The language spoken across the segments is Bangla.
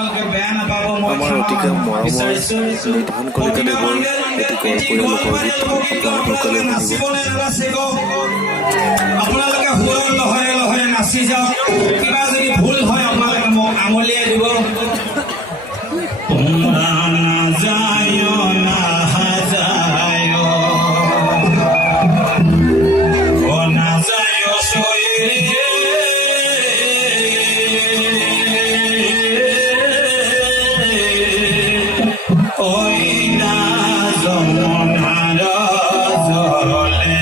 আমাৰ অতিকে মৰমৰ নিধান কলিতাদেৱৰ এটি গল্পীয় লোকগীত আপোনালোকে সুৰৰ লহৰে লহৰে নাচি যাওক। কিবা যদি ভুল হয় আপোনালোকে মোক আঙুলিয়াই দিব। তোমরা না যায় না হাজায় ও না যায় শরীরে ওই না যমুনার জলে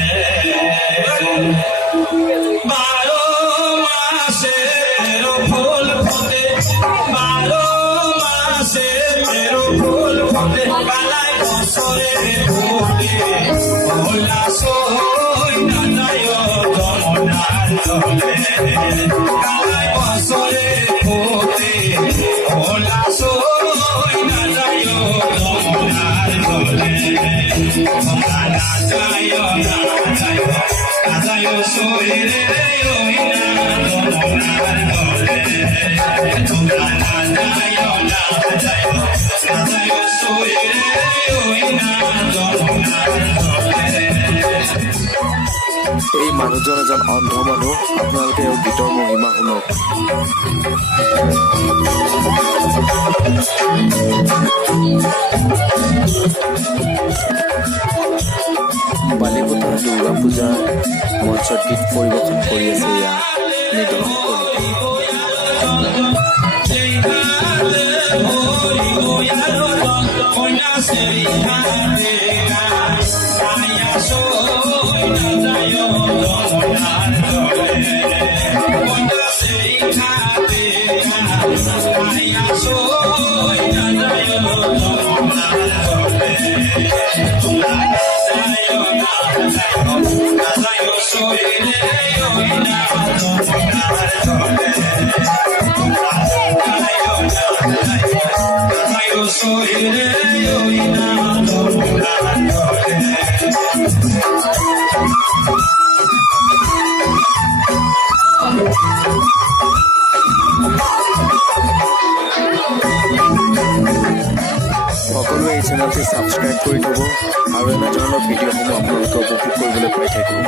12 মাসের ফুল ফোটে 12 মাসের ফুল ফোটে কালাই বছরে ফোটে ভোলা সই না যায় যমুনার জলে কালাই বছরে ফোটে ভোলা সই না যায় যমুনার জলে তোমরা না যায় না যায় শরীরে ওই না যমুনার জলে তোমরা না যায় শরীরে ওই না যমুনার জলে। এই মানুহজন এজন অন্ধ মানুহ। আপোনালোকে এই গীতৰ মহিমা শুনক। বালিপথাৰ দুৰ্গা পূজা মঞ্চত গীত পৰিৱেশন কৰি আছে এয়া নিধন সকলোৱে এই চেনেলটি ছাবস্ক্ৰাইব কৰি থ'ব আৰু এনে ধৰণৰ ভিডিঅ'সমূহ আপোনালোকে উপভোগ কৰিবলৈ পাই থাকিব।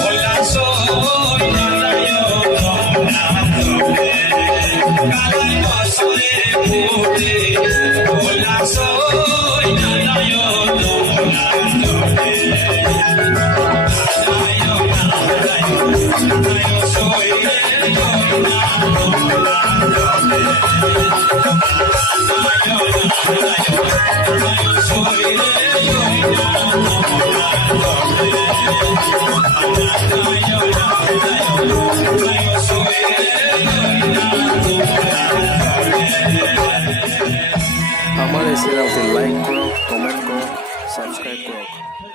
Hola, soy চেনেলটি লাইক কৰক, কমেণ্ট কৰক, ছাবস্ক্ৰাইব কৰক।